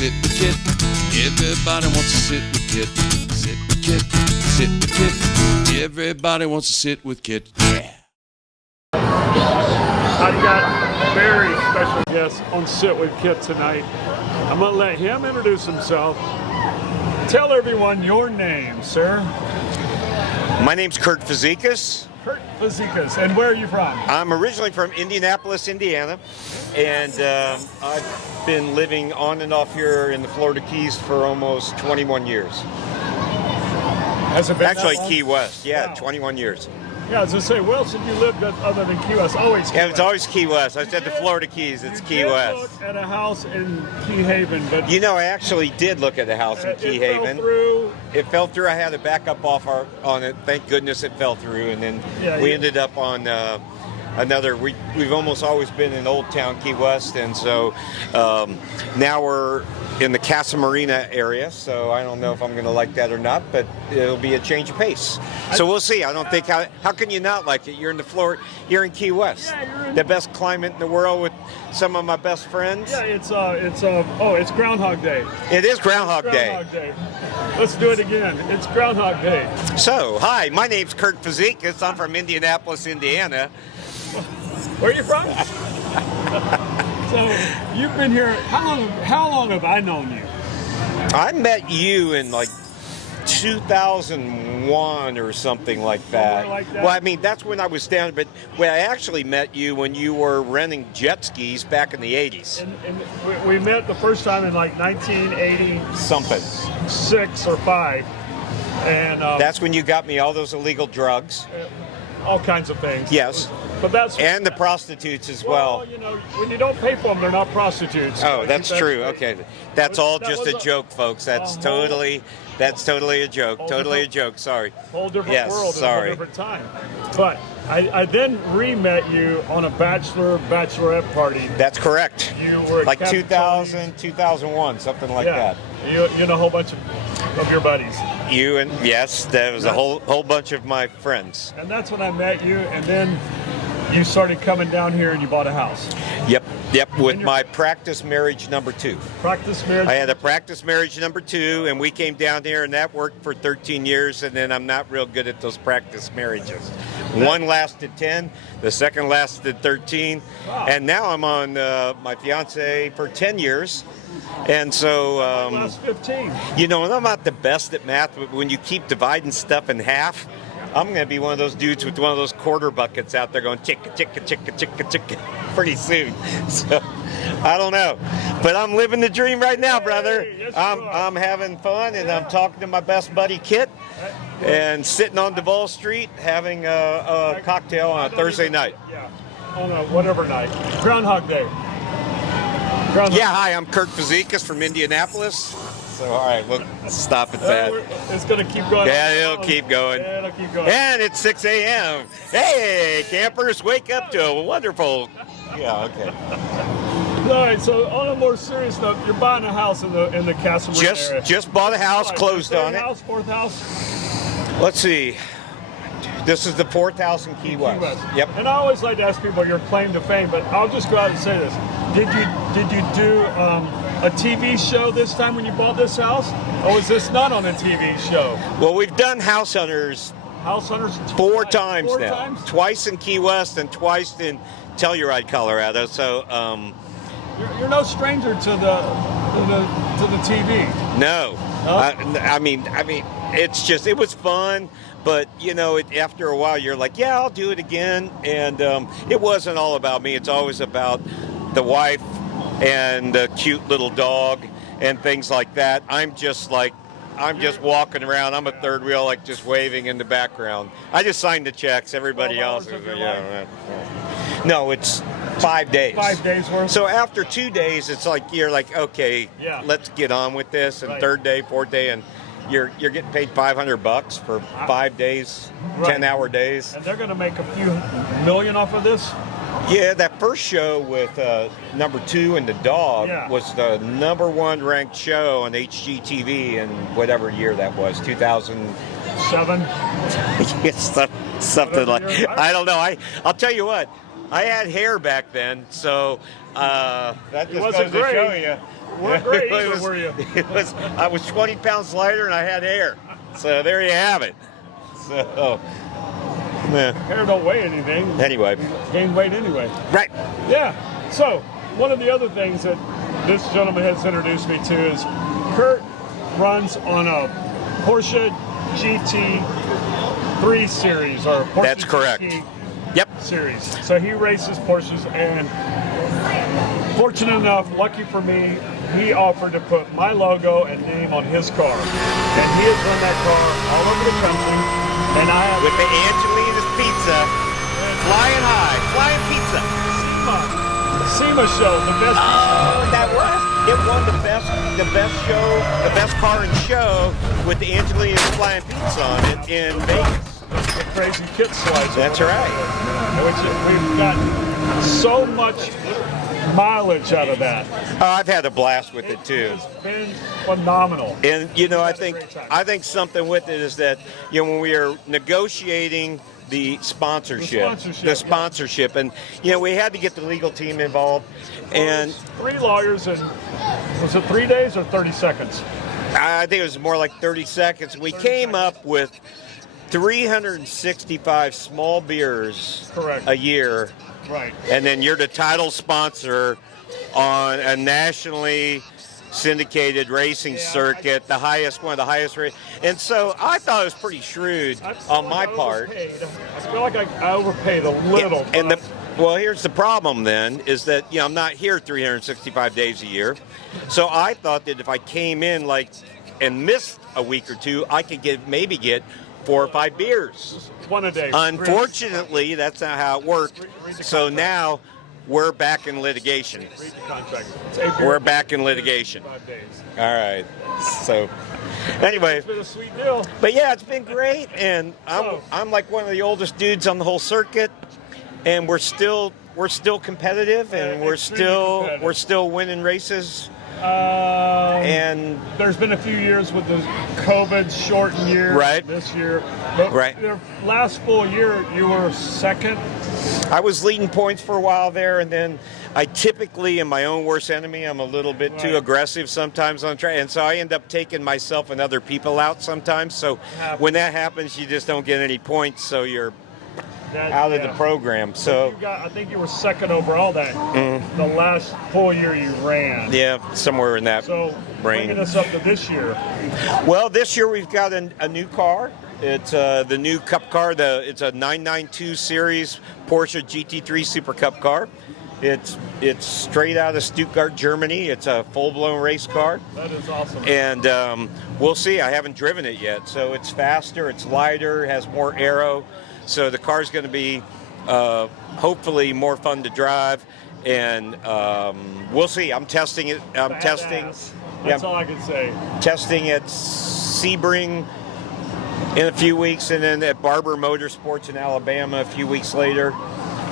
sit with Kit. Everybody wants to sit with Kit. Sit with Kit. Sit with Kit. Everybody wants to sit with Kit. Yeah. I've got a very special guest on Sit with Kit tonight. I'm going to let him introduce himself. Tell everyone your name, sir. My name's Kurt Fazekas. Kurt Fazekas. And where are you from? I'm originally from Indianapolis, Indiana, and I've been living on and off here in the Florida Keys for almost 21 years. Has it been Actually, that long? Key West, yeah, Wow. 21 years. Yeah, as I say, where else have you lived other than Key West? Always Key Yeah, West. it's always Key West. I said the Florida Keys, it's Key West. Look at a house in Key Haven, but You know, I actually did look at a house in Key Haven. Fell through. It fell through. I had to back up on it. Thank goodness it fell through, and then we ended up on another. We've almost always been in Old Town Key West, and so now we're in the Casa Marina area. So I don't know if I'm going to like that or not, but it'll be a change of pace. So we'll see. I don't think how can you not like it? You're in the Florida. You're in Key West, Yeah, the best climate in the world with some of my best friends. Yeah, it's Groundhog Day. It is Groundhog Day. Groundhog Day. Let's do it again. It's Groundhog Day. So, hi, my name's Kurt Fazekas. I'm from Indianapolis, Indiana. Where are you from? So you've been here. How long have I known you? I met you in like 2001 or something like that. Somewhere like that? Well, I mean, that's when I was down, but I actually met you when you were renting jet skis back in the 80s. And we met the first time in like 1986 Something. or 5. And That's when you got me all those illegal drugs. all kinds of things. Yes. But that's And the prostitutes as well. you know, when you don't pay for them, they're not prostitutes. Oh, that's true. great. Okay. That's all That just was a joke, folks. That's whole- totally a joke. whole Totally a different- joke. Sorry. Whole different Yes, world, sorry. and a whole different time. But I then re-met you on a bachelorette party. That's correct. You were at Like Captain 2000, 2001, something like yeah, that. you and a whole bunch of your buddies. You and yes, there was a whole bunch of my friends. And that's when I met you, and then you started coming down here and you bought a house. Yep, with And my practice marriage number 2. Practice marriage. I had a practice marriage number 2, and we came down here, and that worked for 13 years, and then I'm not real good at those practice marriages. One lasted 10, the second lasted 13, Wow. and now I'm on my fiance for 10 years. And so, last 15. you know, and I'm not the best at math, but when you keep dividing stuff in half, I'm going to be one of those dudes with one of those quarter buckets out there going chicka, chicka, chicka, chicka, chicka pretty soon. So, I don't know. But I'm living the dream right now, brother. Hey, yes, you are. I'm having fun, and I'm talking to my best buddy, Kit, and sitting on Duval Street having a cocktail on a Thursday night. Yeah, on a whatever night. Groundhog Day. Groundhog Yeah, hi, I'm Kurt Fazekas from Indianapolis. So, all right, we'll stop at that. It's going to keep going. Yeah, it'll keep going. Yeah, it'll keep going. And it's 6 a.m. Hey, campers, wake up to a wonderful. Yeah, okay. All right, so on a more serious note, you're buying a house in the Casa Marina area. Just bought a house, All right, closed third on it. House, fourth house. Let's see. This is the 4th house in Key West. Key West. Yep. And I always like to ask people your claim to fame, but I'll just go out and say this: Did you do a TV show this time when you bought this house, or was this not on a TV show? Well, we've done House Hunters House Hunters 4 times four now. Times? Twice in Key West and twice in Telluride, Colorado. So, You're no stranger to the TV. no. No? I mean, it was fun. But, you know, after a while, you're like, yeah, I'll do it again. And it wasn't all about me. It's always about the wife and the cute little dog and things like that. I'm just walking around. I'm a third wheel, like just waving in the background. I just signed the checks. Everybody 12 else hours of is, your yeah. No, it's 5 days. 5 days worth. So after 2 days, it's like, you're like, okay, Yeah. let's get on with this. And Right. third day, fourth day, and you're getting paid $500 for 5 days, Right. 10-hour days. And they're going to make a few million off of this. Yeah, that first show with number 2 and the dog Yeah. was the number 1 ranked show on HGTV in whatever year that was, 2000. 7. Something like, Whatever year. I don't know. I'll tell you what, I had hair back then, so that just wasn't goes to show great. you. weren't great either, were you? I was 20 pounds lighter and I had hair. So there you have it. So, yeah. Hair don't weigh anything. Anyway. Gain weight anyway. Right. Yeah. So, one of the other things that this gentleman has introduced me to is Kurt runs on a Porsche GT3 series, or Porsche That's correct. GT Yep. series. So he races Porsches, and fortunate enough, lucky for me, he offered to put my logo and name on his car. And he has run that car all over the country. And I have with the Angelina's Pizza, flying high, flying pizza. SEMA show, the best. That was. It won the best show, the best car in show with the Angelina's flying pizza on it in Vegas. The crazy Kit slice. That's right. Which we've got so much mileage out of that. I've had a blast with it too. It's been phenomenal. And I think something with it is that when we are negotiating the sponsorship, and we had to get the legal team involved, and 3 lawyers in, was it 3 days or 30 seconds? I think it was more like 30 seconds. We came up with 365 small beers Correct. a year. Right. And then you're the title sponsor on a nationally syndicated racing circuit, one of the highest race. And so I thought it was pretty shrewd on my part. I feel like I overpaid a little. Well, here's the problem then, is that I'm not here 365 days a year. So I thought that if I came in and missed a week or two, I could maybe get 4 or 5 beers. One a day. Unfortunately, that's not how it worked. So now we're back in litigation. Read the contract. We're back in litigation. 5 days. All right. So anyway. It's been a sweet deal. But yeah, it's been great, and I'm like one of the oldest dudes on the whole circuit, and we're still competitive, and we're still winning races. And there's been a few years with the COVID shortened year. Right. This year. But right. The last full year, you were second. I was leading points for a while there, and then I typically am my own worst enemy. I'm a little bit too aggressive sometimes on track, and so I end up taking myself and other people out sometimes. So when that happens, you just don't get any points, so you're out of the program. So I think you were second overall the last full year you ran. Yeah, somewhere in that range. Bringing us up to this year. Well, this year we've got a new car. It's the new Cup car. It's a 992 series Porsche GT3 Super Cup car. It's straight out of Stuttgart, Germany. It's a full-blown race car. That is awesome. And we'll see. I haven't driven it yet. So it's faster, it's lighter, has more aero. So the car's going to be hopefully more fun to drive. And we'll see. I'm testing it. That's all I can say. Testing at Sebring in a few weeks, and then at Barber Motorsports in Alabama a few weeks later.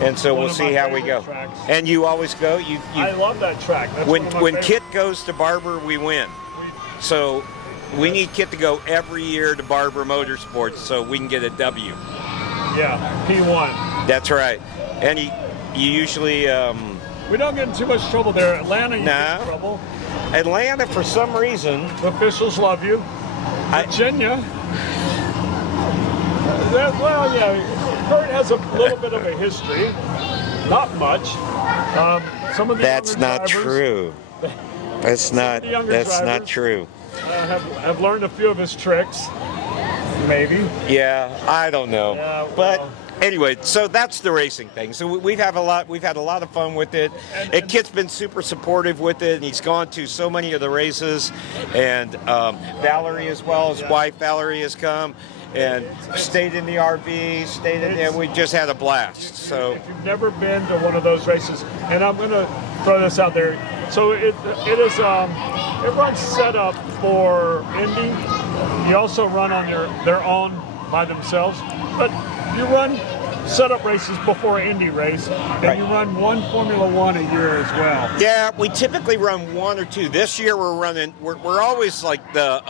And so we'll see how we go. Tracks. And you always go. I love that track. That's when Kit goes to Barber, we win. So we need Kit to go every year to Barber Motorsports so we can get a W. Yeah, P1. That's right. And you usually... we don't get in too much trouble there. Atlanta, you get in trouble. Atlanta, for some reason... The officials love you. Virginia... Kurt has a little bit of a history. Not much. Some of the That's not drivers, true. That's not true. Have learned a few of his tricks. Maybe. Yeah, I don't know. Yeah, well. But anyway, so that's the racing thing. So we've had a lot of fun with it. And Kit's been super supportive with it, and he's gone to so many of the races. And Valerie as well, his wife Valerie has come and stayed in the RV, and we just had a blast. So if you've never been to one of those races, and I'm going to throw this out there, so it runs set up for Indy. You also run on their own by themselves, but you run setup races before Indy race, and you run one Formula One a year as well. Yeah, we typically run 1 or 2. This year we're always like the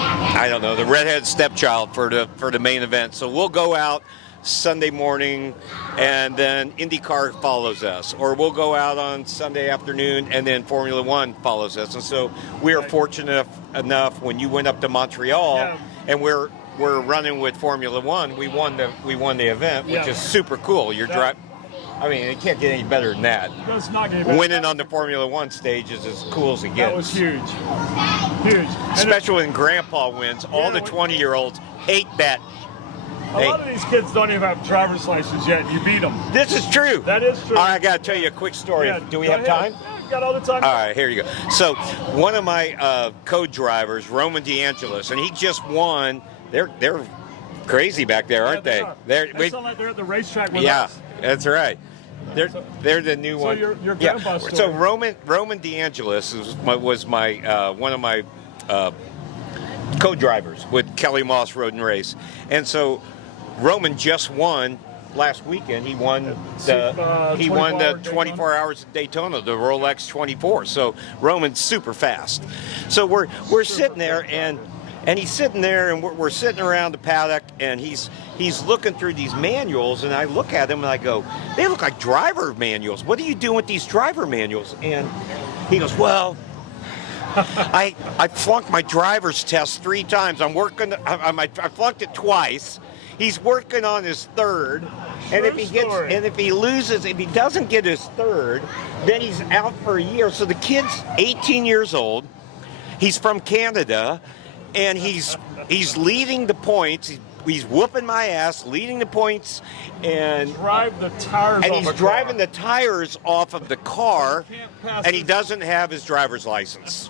I don't know, the redhead stepchild for the main event. So we'll go out Sunday morning, and then IndyCar follows us, or we'll go out on Sunday afternoon, and then Formula One follows us. And so we are fortunate enough when you went up to Montreal, and we're running with Formula One. We won the event, which is super cool. You're driving. I mean, it can't get any better than that. That's not getting better. Winning on the Formula One stage is as cool as it gets. That was huge. Huge. Especially when Grandpa wins. All the 20-year-olds hate that. A lot of these kids don't even have driver's license yet, and you beat them. This is true. That is true. All right, I got to tell you a quick story. Yeah, Do we have time? Yeah, we got all the time. All right, here you go. So one of my co-drivers, Roman DeAngelis, and he just won. They're crazy back there, aren't they? They sound like they're at the racetrack with us. Yeah, that's right. They're the new one. So your grandpa's story. So Roman DeAngelis was my one of my co-drivers with Kelly Moss Road and Race, and so Roman just won last weekend. He won the 24 hours of Daytona, the Rolex 24. So Roman's super fast. So we're sitting there and he's sitting there, and we're sitting around the paddock, and he's looking through these manuals, and I look at him and I go, they look like driver manuals. What are you doing with these driver manuals? And he goes, well, I flunked my driver's test 3 times. I flunked it twice. He's working on his third, and if he doesn't get his third, then he's out for a year. So the kid's 18 years old. He's from Canada. And he's leading the points. He's whooping my ass, leading the points, and he's driving the tires off of the car, and he doesn't have his driver's license.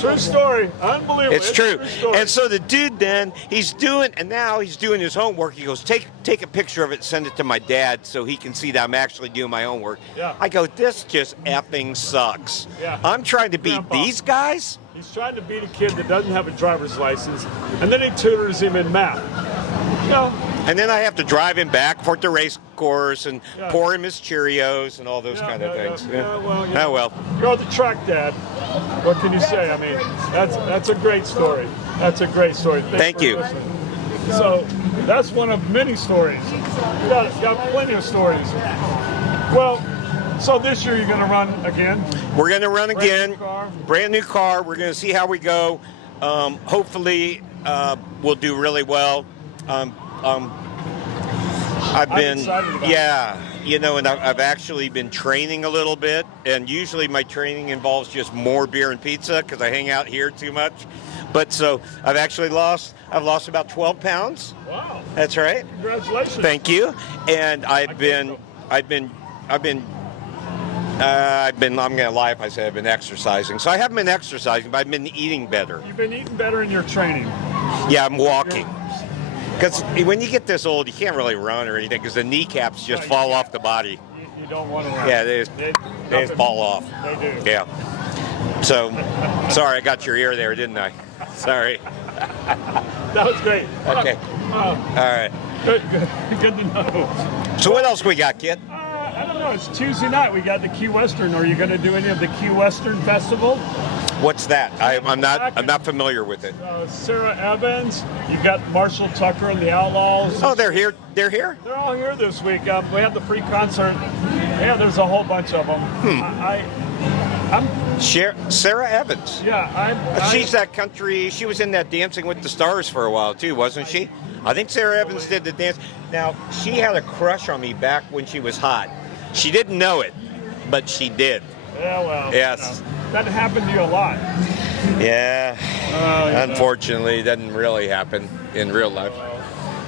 True story. Unbelievable. It's true. And so the dude now he's doing his homework. He goes, take a picture of it, send it to my dad so he can see that I'm actually doing my homework. Yeah. I go, this just effing sucks. Yeah. I'm trying to beat these guys. He's trying to beat a kid that doesn't have a driver's license, and then he tutors him in math. And then I have to drive him back for the race course and pour him his Cheerios and all those kind of things. Well. You're on the track, Dad. What can you say? I mean, that's a great story. That's a great story. Thank you. So that's one of many stories. You got plenty of stories. Well, so this year you're going to run again? We're going to run again. Brand new car. Brand new car. We're going to see how we go. Hopefully, we'll do really well. I've been excited about it. and I've actually been training a little bit, and usually my training involves just more beer and pizza because I hang out here too much. But so I've lost about 12 pounds. Wow. That's right. Congratulations. Thank you. And I'm gonna lie if I say I've been exercising. So I haven't been exercising, but I've been eating better. You've been eating better in your training. Yeah, I'm walking. Because when you get this old, you can't really run or anything because the kneecaps just fall off the body. You don't want to run. Yeah, they just fall off. They do. Yeah. So, sorry, I got your ear there, didn't I? Sorry. That was great. Okay. All right. Good to know. So what else we got, Kit? I don't know. It's Tuesday night. We got the Key Western. Are you going to do any of the Key Western Festival? What's that? I'm not familiar with it. Sarah Evans. You got Marshall Tucker and the Outlaws. Oh, they're here. They're here. They're all here this week. We have the free concert. Yeah, there's a whole bunch of them. Sarah Evans. Yeah, She's that country. She was in that Dancing with the Stars for a while too, wasn't she? I think Sarah Evans did the dance. Now, she had a crush on me back when she was hot. She didn't know it, but she did. Yeah, well. Yes. That happened to you a lot. Yeah. Unfortunately, it doesn't really happen in real life.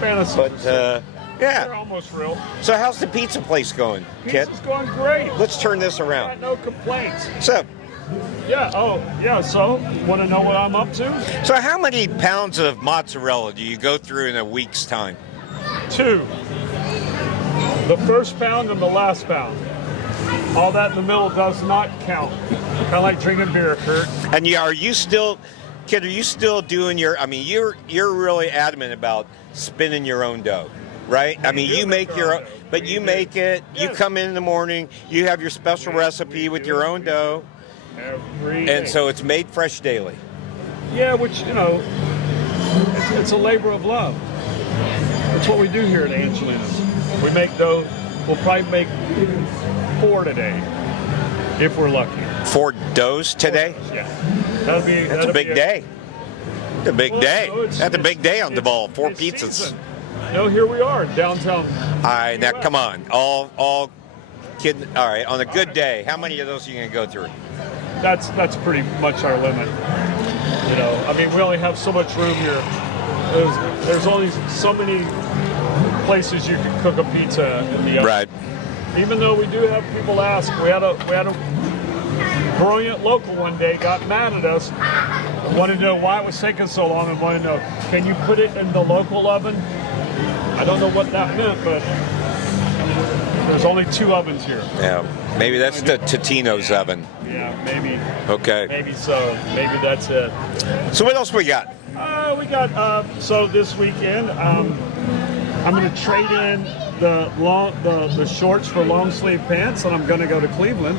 Fantasy. But, they're almost real. So how's the pizza place going, Kit? Pizza's going great. Let's turn this around. I got no complaints. So, so want to know what I'm up to? So how many pounds of mozzarella do you go through in a week's time? 2. The first pound and the last pound. All that in the middle does not count. Kind of like drinking beer, Kurt. And are you still, Kid, are you still doing you're really adamant about spinning your own dough, right? I mean, you make your own, but you make it, you come in the morning, you have your special recipe with your own dough. Every day. And so it's made fresh daily. Yeah, which, it's a labor of love. That's what we do here at Angelina's. We make dough. We'll probably make 4 today, if we're lucky. 4 doughs today? Yeah. That's a big day. It's a big day. No, That's a big day on Duval. 4 pizzas. Season. No, here we are, downtown. All right, now come on. All kidding. All right, on a good day, how many of those are you going to go through? That's pretty much our limit. You know, I mean, we only have so much room here. There's only so many places you can cook a pizza in the oven. Right. Even though we do have people ask, we had a brilliant local one day got mad at us, wanted to know why it was taking so long, and wanted to know, can you put it in the local oven? I don't know what that meant, but there's only 2 ovens here. Yeah, maybe that's the Totino's oven. Yeah, maybe. Okay. Maybe so. Maybe that's it. So what else we got? We got so this weekend. I'm going to trade in the shorts for long sleeve pants, and I'm going to go to Cleveland.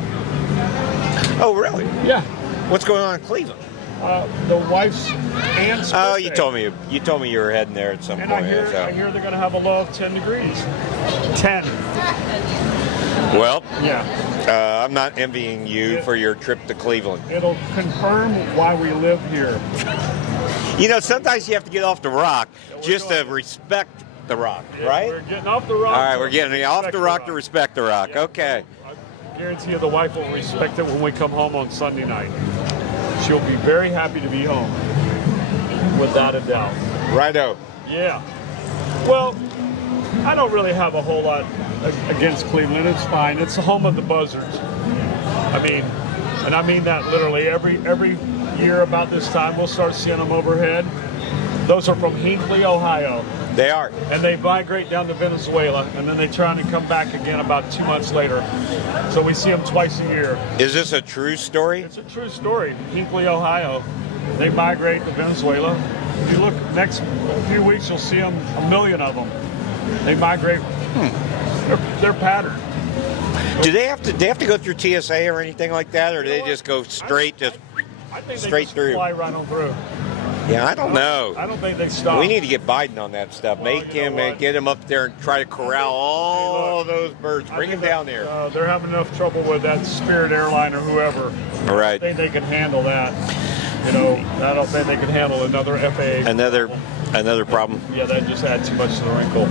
Oh, really? Yeah. What's going on in Cleveland? The wife's aunt's Oh, birthday. you told me you were heading there at some And point. I hear they're going to have a low of 10 degrees. 10. Well, Yeah. I'm not envying you for your trip to Cleveland. It'll confirm why we live here. You know, sometimes you have to get off the rock just to respect the rock, right? We're getting off the rock. All right, we're getting off the rock to respect the rock. Yeah. Okay. I guarantee you the wife will respect it when we come home on Sunday night. She'll be very happy to be home, without a doubt. Righto. Yeah. Well, I don't really have a whole lot against Cleveland. It's fine. It's the home of the Buzzards. I mean, and I mean that literally. Every year about this time, we'll start seeing them overhead. Those are from Hinckley, Ohio. They are. And they migrate down to Venezuela, and then they try to come back again about 2 months later. So we see them twice a year. Is this a true story? It's a true story. Hinckley, Ohio. They migrate to Venezuela. If you look next few weeks, you'll see them, 1 million of them. They migrate. They're patterned. Do they have to go through TSA or anything like that, or do they just go straight, I think straight they just through? fly right on through. Yeah, I don't know. I don't think they stop. We need to get Biden on that stuff. Well, Make you know him what? and get him up there and try to corral all those birds. Bring him down there. They're having enough trouble with that Spirit airline or whoever. All right. I think they can handle that. You know, I don't think they can handle another FAA. Another problem. Yeah, that just adds too much to the wrinkle.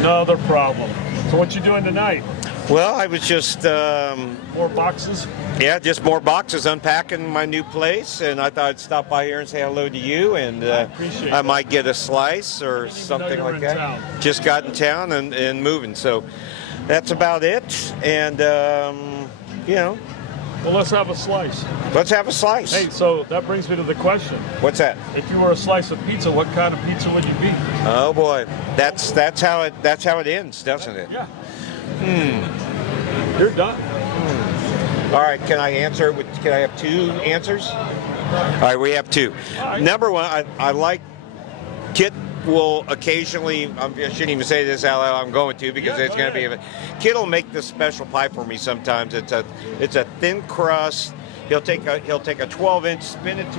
Another problem. So what you doing tonight? Well, I was just More boxes? yeah, just more boxes, unpacking my new place, and I thought I'd stop by here and say hello to you, and appreciate that. might get a slice or even know something you were like in that. town. Just got in town and moving, so that's about it. And you know, Well, let's have a slice. let's have a slice. Hey, so that brings me to the question. What's that? If you were a slice of pizza, what kind of pizza would you be? Oh boy, that's how it ends, doesn't it? Yeah. You're done. All right, can I have 2 answers? All right, we have 2. All right. Number 1, I like Kit will occasionally, I shouldn't even say this out loud, I'm going to because Yeah, it's go going to be, Kit will make this special pie for me sometimes. It's a thin crust. He'll take a 12-inch, spin it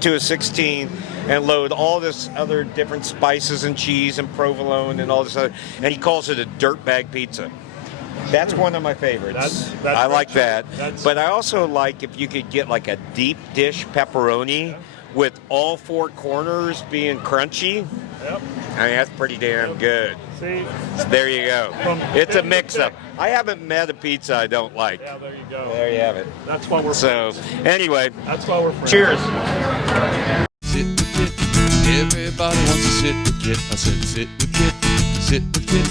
to a 16, and load all this other different spices and cheese and provolone and all this other, and he calls it a dirtbag pizza. That's one of my favorites. That's I like true. that. That's- But I also like if you could get like a deep dish pepperoni with all 4 corners being crunchy. Yep. I mean, that's pretty damn good. See? There you go. It's a mix-up. I haven't met a pizza I don't like. Yeah, there you go. There you have it. That's why we're So, friends. anyway, That's why we're friends. cheers. Sit with Kit. Everybody wants to sit with Kit. I said sit with Kit. Sit with Kit.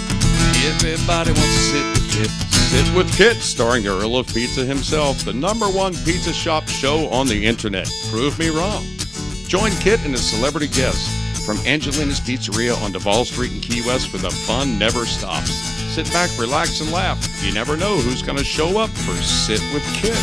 Everybody wants to sit with Kit. Sit with Kit, starring the Earl of Pizza himself, the #1 pizza shop show on the internet. Prove me wrong. Join Kit and his celebrity guests from Angelina's Pizzeria on Duval Street in Key West, where the fun never stops. Sit back, relax, and laugh. You never know who's going to show up for Sit with Kit.